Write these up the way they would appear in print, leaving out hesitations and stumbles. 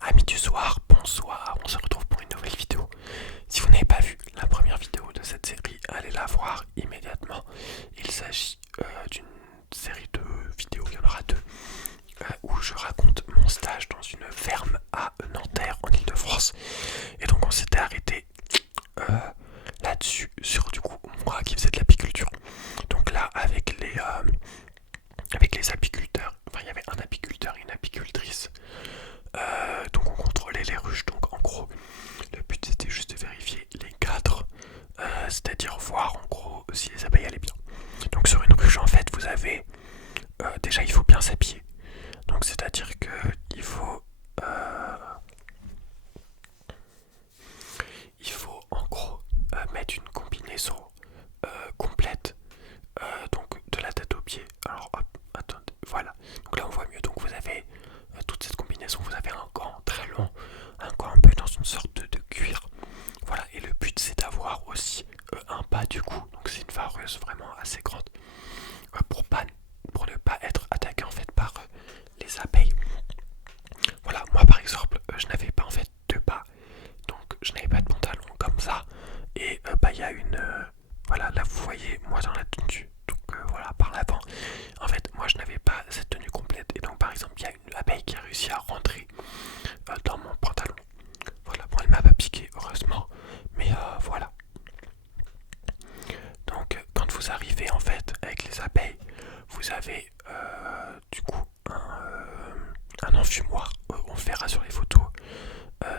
Amis du soir, bonsoir, on se retrouve pour une nouvelle vidéo. Si vous n'avez pas vu la première vidéo de cette série, allez la voir immédiatement. Il s'agit d'une série de vidéos, il y en aura deux, où je raconte mon stage dans une ferme à Nanterre en Ile-de-France. Et donc on s'était arrêté là-dessus, sur du coup moi qui faisais de l'apiculture. Donc là avec les apiculteurs, enfin il y avait un apiculteur et une apicultrice. Donc on contrôlait les ruches, donc en gros le but c'était juste de vérifier les cadres, c'est-à-dire voir en gros si les abeilles allaient bien. Donc sur une ruche en fait vous avez, déjà il faut bien s'habiller, donc c'est-à-dire que il faut en gros mettre une combinaison complète, donc de la tête aux pieds. Alors hop, attendez, voilà, donc là on voit mieux. Donc vous avez toute cette combinaison, vous avez un gant très long, un gant un peu dans une sorte de cuir. Voilà, et le but c'est d'avoir aussi un pas du coup, donc c'est une vareuse vraiment assez grande, pour ne pas être attaqué en fait par les abeilles. Voilà, moi par exemple, je n'avais pas en fait de pas, donc je n'avais pas de pantalon comme ça, et il y a une, voilà, là vous voyez moi dans la tenue, donc voilà, par l'avant. En fait, moi je n'avais pas cette tenue complète, et donc par exemple il y a une abeille qui a réussi à rentrer dans mon pantalon. Voilà, bon elle m'a pas piqué heureusement, mais voilà. Donc quand vous arrivez en fait avec les abeilles, vous avez du coup un enfumoir, on le verra sur les photos.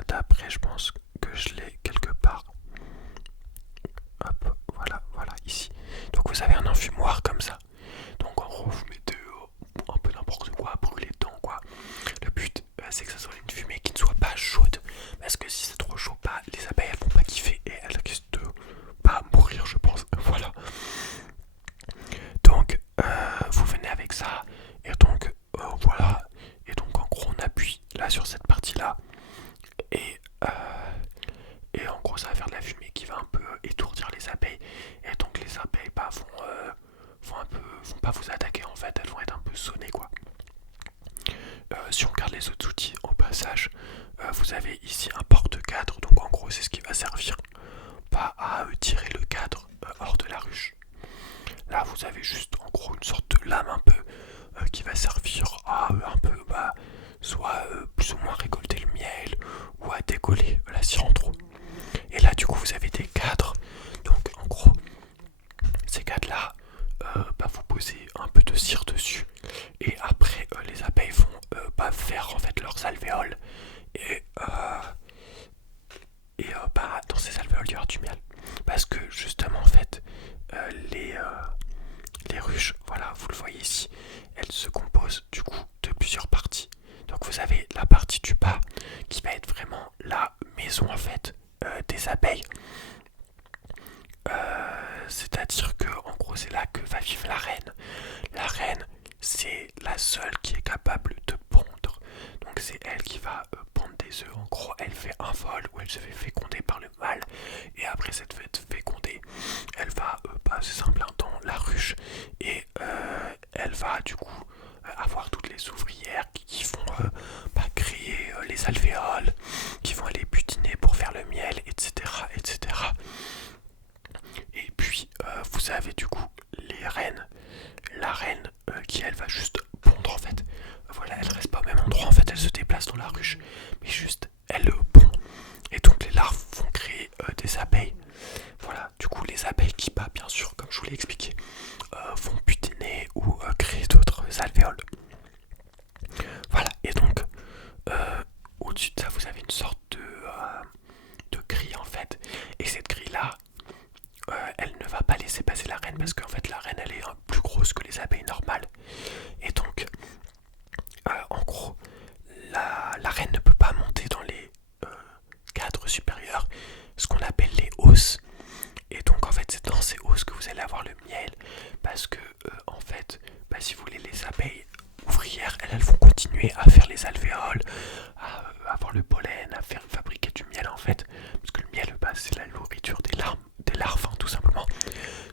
D'après je pense que je l'ai quelque part. Hop, voilà, voilà, ici. Donc vous avez un enfumoir comme ça. Donc en gros vous mettez un peu n'importe quoi, brûler dedans quoi. Le but c'est que ça soit une fumée qui ne soit pas chaude, parce que si c'est trop chaud, les abeilles elles vont pas kiffer et elles risquent de pas mourir je pense. Voilà. Donc vous venez avec ça, et donc voilà. Et donc en gros on appuie là sur cette partie là, et en gros ça va faire de la fumée qui va un peu étourdir les abeilles, et donc les abeilles vont pas vous attaquer en fait, elles vont être un peu sonnées quoi. Si on regarde les autres outils au passage, vous avez ici un porte-cadre, donc en gros c'est ce qui va servir pas à tirer le cadre hors de la ruche. Là vous avez juste en gros une sorte de lame un peu qui va servir à un peu soit plus ou moins récolter le miel ou à décoller la cire en trop. Et là du coup vous avez des cadres, donc en gros ces cadres là, vous posez un peu de cire dessus, et après les abeilles vont faire en fait leurs alvéoles, et dans ces alvéoles il y aura du miel, parce que justement en fait les ruches, voilà vous le voyez ici, elles se composent du coup de plusieurs parties. Donc vous avez la partie du bas qui va être vraiment la maison en fait des abeilles. C'est-à-dire que en gros c'est là que va vivre la reine. La reine c'est la seule qui est capable de pondre. Donc c'est elle qui va pondre des œufs. En gros elle fait un vol où elle se fait féconder par le mâle. Et après cette fête fécondée, elle va passer simple dans la ruche. Et elle va du coup avoir toutes les ouvrières qui vont créer les alvéoles, qui vont aller butiner pour faire le miel, etc. etc. Et puis vous avez du coup les reines. La reine qui elle va juste pondre en fait. Voilà, elle reste pas au même endroit en fait, elle se déplace dans la ruche, mais juste elle pond. Et donc les larves vont créer des abeilles. Voilà, du coup les abeilles qui bien sûr, comme je vous l'ai expliqué, vont butiner ou créer d'autres alvéoles. Voilà, et donc au-dessus de ça vous avez une sorte de grille en fait. Et cette grille là, elle ne va pas laisser passer la reine, parce qu'en fait la reine elle est plus grosse que les abeilles normales. Et donc en gros la reine ne peut pas monter dans les cadres supérieurs, ce qu'on appelle les hausses. Et donc en fait c'est dans ces hausses que vous allez avoir le miel, parce que en fait si vous voulez, les abeilles ouvrières elles vont continuer à faire les alvéoles, à avoir le pollen, à fabriquer du miel en fait, parce que le miel c'est la nourriture des larves tout simplement.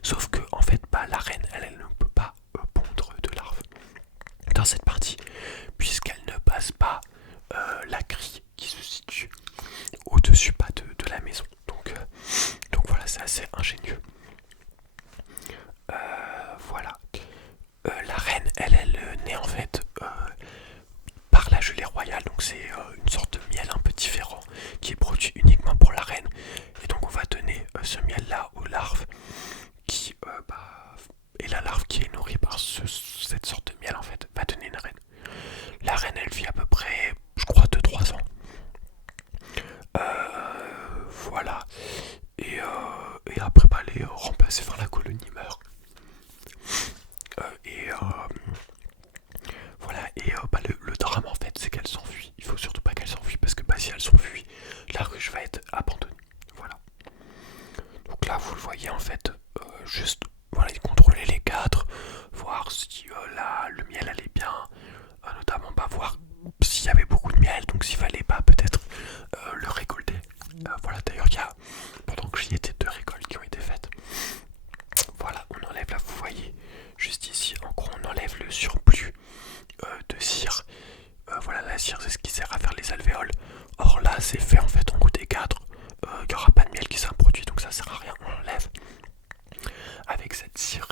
Sauf que en fait la reine elle ne peut pas pondre de larves dans cette partie, puisqu'elle ne passe pas la grille c'est fait en fait, on goûte des 4. Il n'y aura pas de miel qui sera produit, donc ça sert à rien, on l'enlève. Avec cette cire,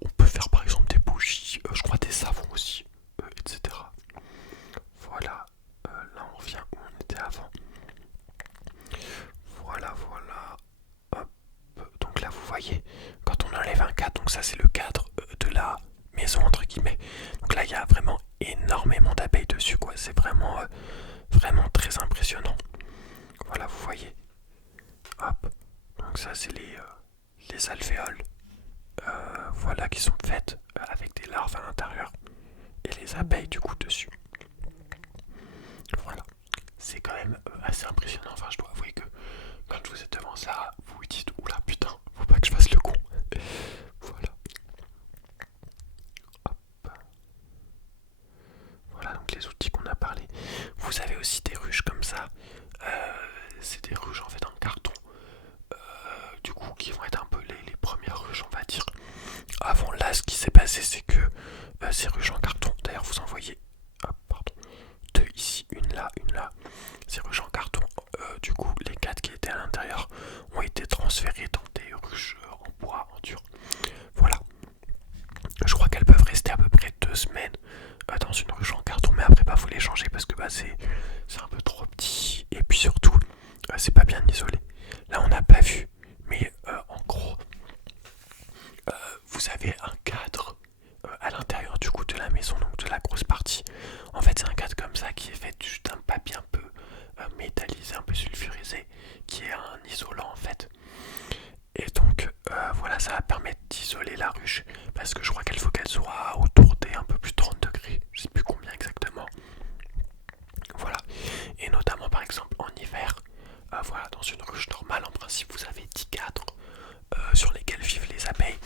on peut faire par exemple des bougies, je crois des savons aussi, etc. Voilà, là on revient où on était avant. Voilà, voilà. Hop. Donc là vous voyez, quand on enlève un cadre, donc ça c'est le cadre de la maison entre guillemets. Donc là il y a vraiment énormément d'abeilles dessus quoi, c'est vraiment, vraiment très impressionnant. Voilà vous voyez. Hop. Donc ça c'est les alvéoles. Voilà qui sont faites avec des larves à l'intérieur et les abeilles du coup dessus. Voilà. C'est quand même assez impressionnant. Enfin je dois avouer que quand vous êtes devant ça, vous vous dites oula putain, faut pas que je fasse le con. Voilà. Hop. Voilà donc les outils qu'on a parlé. Vous avez aussi des ruches comme ça. C'est des ruches en fait en carton. Du coup qui vont être un peu les premières ruches on va dire. Avant là ce qui s'est passé c'est que ces ruches en carton, d'ailleurs vous en voyez deux ici, une là, ces ruches en carton, du coup les 4 qui étaient à l'intérieur ont été transférées dans des ruches en bois, en dur. Voilà, je crois qu'elles peuvent rester à peu près 2 semaines dans une ruche en carton, mais après faut les changer parce que c'est un peu trop petit et puis surtout c'est pas bien isolé. Là on n'a pas vu, mais en gros vous avez un cadre à l'intérieur du coup de la maison, donc de la grosse partie. En fait c'est un cadre comme ça qui est fait juste d'un papier un peu métallisé, un peu sulfurisé, qui est un isolant en fait. Et donc voilà, ça va permettre d'isoler la ruche, parce que je crois qu'il faut qu'elle soit autour des un peu plus de 30 degrés, je sais plus combien exactement. Voilà, et notamment par exemple en hiver, voilà, dans une ruche normale en principe vous avez 10 cadres sur lesquels vivent les abeilles.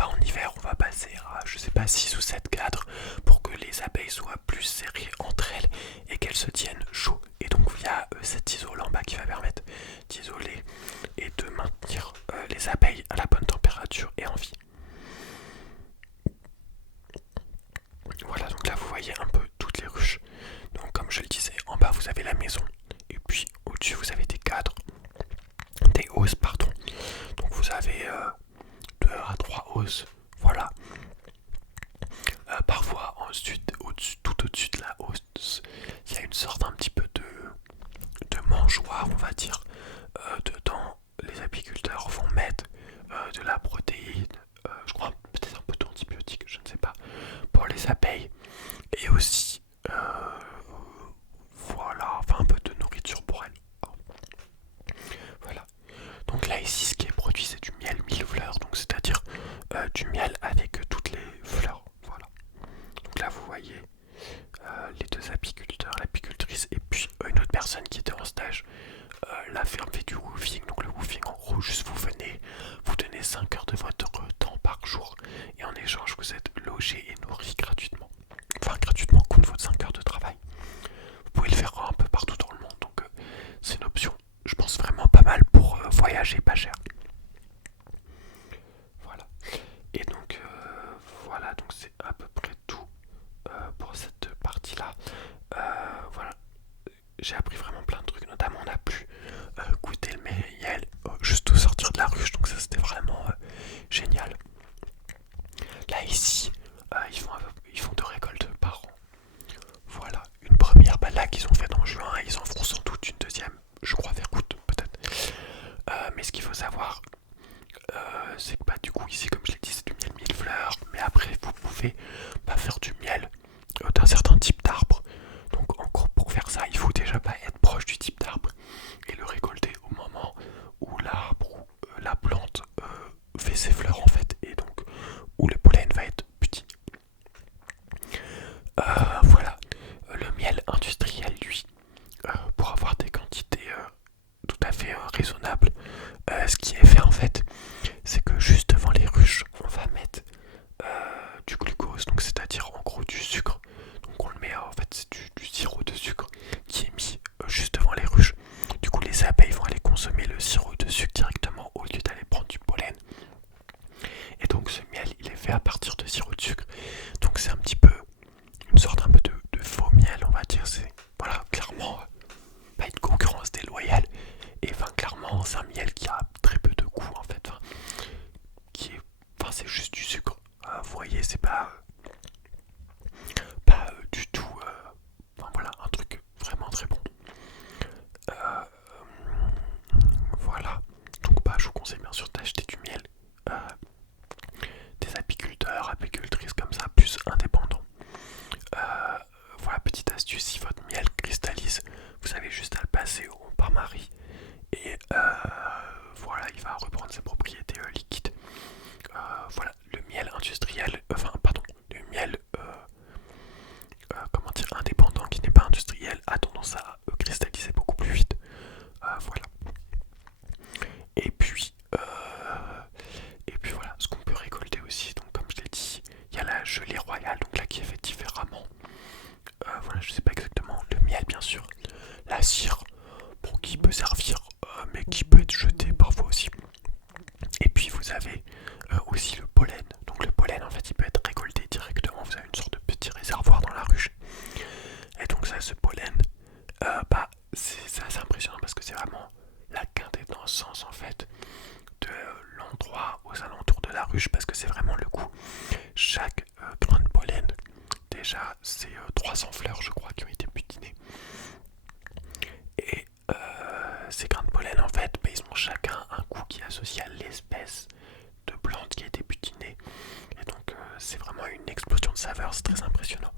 En hiver on va passer à je sais pas 6 ou 7 cadres pour que les abeilles soient plus serrées entre elles et qu'elles se tiennent chaud. Et donc il y a cet isolant qui va permettre d'isoler et de maintenir les abeilles à la bonne température et en vie. Voilà, donc là vous voyez un peu toutes les ruches. Donc comme je le disais, en bas vous avez la maison et puis au-dessus vous avez des cadres, des hausses pardon. Donc vous avez 2 à 3 hausses, voilà. Parfois ensuite tout au-dessus de la hausse il y a une sorte un petit peu de mangeoire on va dire. Dedans les apiculteurs vont mettre de la protéine, je crois peut-être un peu d'antibiotiques, je ne sais pas, pour les abeilles, et aussi voilà, enfin un peu de nourriture pour elles. Voilà. Donc là ici ce qui est produit c'est du miel mille fleurs, donc c'est-à-dire du miel avec toutes les fleurs. Voilà. Donc là vous voyez les deux apiculteurs, l'apicultrice et puis une autre personne qui était en stage. La ferme fait du woofing, donc le woofing en gros juste vous venez, vous donnez 5 heures de votre temps par jour et en échange vous êtes logé et nourri gratuitement. Enfin gratuitement contre votre 5 heures de travail. Vous pouvez le faire un peu partout dans le monde, donc c'est une option je pense vraiment pas mal pour voyager pas cher. Voilà. Et donc voilà, donc c'est à peu près tout pour cette partie là. Voilà, j'ai appris vraiment plein de trucs, notamment on a pu goûter le miel juste au sortir de la ruche, donc ça c'était vraiment génial. Là ici ils font 2 récoltes par an. Voilà, une première là qu'ils ont faite en juin, et ils en feront sans doute une deuxième, je crois vers août peut-être. Mais ce qu'il faut savoir c'est que du coup ici comme je l'ai dit c'est du miel mille fleurs, mais après vous pouvez faire du miel d'un certain type d'arbre. Donc en gros pour faire ça il faut déjà être proche du type d'arbre et le récolter au moment où l'arbre ou la plante fait ses fleurs en fait, et donc où le pollen va être petit. Voilà, le miel industriel lui, pour avoir des quantités tout à fait raisonnables, ce qui est fait en fait c'est que juste devant les ruches on va mettre du glucose, donc c'est-à-dire en gros du sucre. Donc on le met en fait c'est du sirop de sucre qui est mis juste devant les ruches. Du coup les abeilles vont aller consommer le sirop de sucre directement au lieu d'aller prendre du pollen. Et donc ce miel il est fait à partir de sirop de sucre. Donc c'est un petit peu une sorte un peu de faux miel on va dire. C'est voilà clairement pas une concurrence la cire, bon, qui peut servir, mais qui peut être jeté parfois aussi. Et puis vous avez aussi le pollen. Donc le pollen en fait il peut être récolté directement, vous avez une sorte de petit réservoir dans la ruche. Et donc ça, ce pollen, c'est assez impressionnant parce que c'est vraiment la quintessence en fait de l'endroit aux alentours de la ruche, parce que c'est vraiment le goût. Chaque grain de pollen, déjà c'est 300 fleurs je crois qui ont été butinées. Et ces grains de pollen en fait, ils ont chacun un goût qui est associé à l'espèce de plante qui a été butinée. Et donc c'est vraiment une explosion de saveurs, c'est très impressionnant.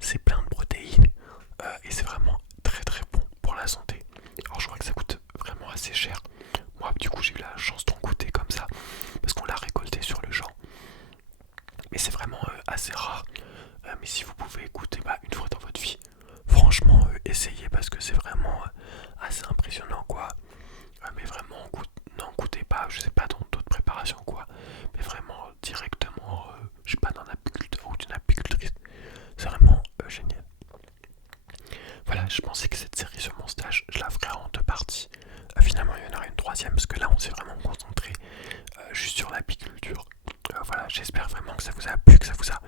C'est plein de protéines et c'est vraiment très très bon pour la santé. Alors je crois que ça coûte vraiment assez cher. Moi du coup j'ai eu la chance d'en goûter comme ça parce qu'on l'a récolté sur le champ. Mais c'est vraiment assez rare. Mais si vous pouvez goûter une fois dans votre vie, franchement essayez parce que c'est vraiment assez impressionnant quoi. Mais vraiment n'en goûtez pas, je sais pas, dans d'autres préparations quoi. Mais vraiment directement, je sais pas, d'un apiculteur ou d'une apicultrice. C'est vraiment génial. Voilà, je pensais que cette série sur mon stage, je la ferais en deux parties. Finalement, il y en aura une troisième parce que là, on s'est vraiment concentré juste sur l'apiculture. Voilà, j'espère vraiment que ça vous a plu, que ça vous a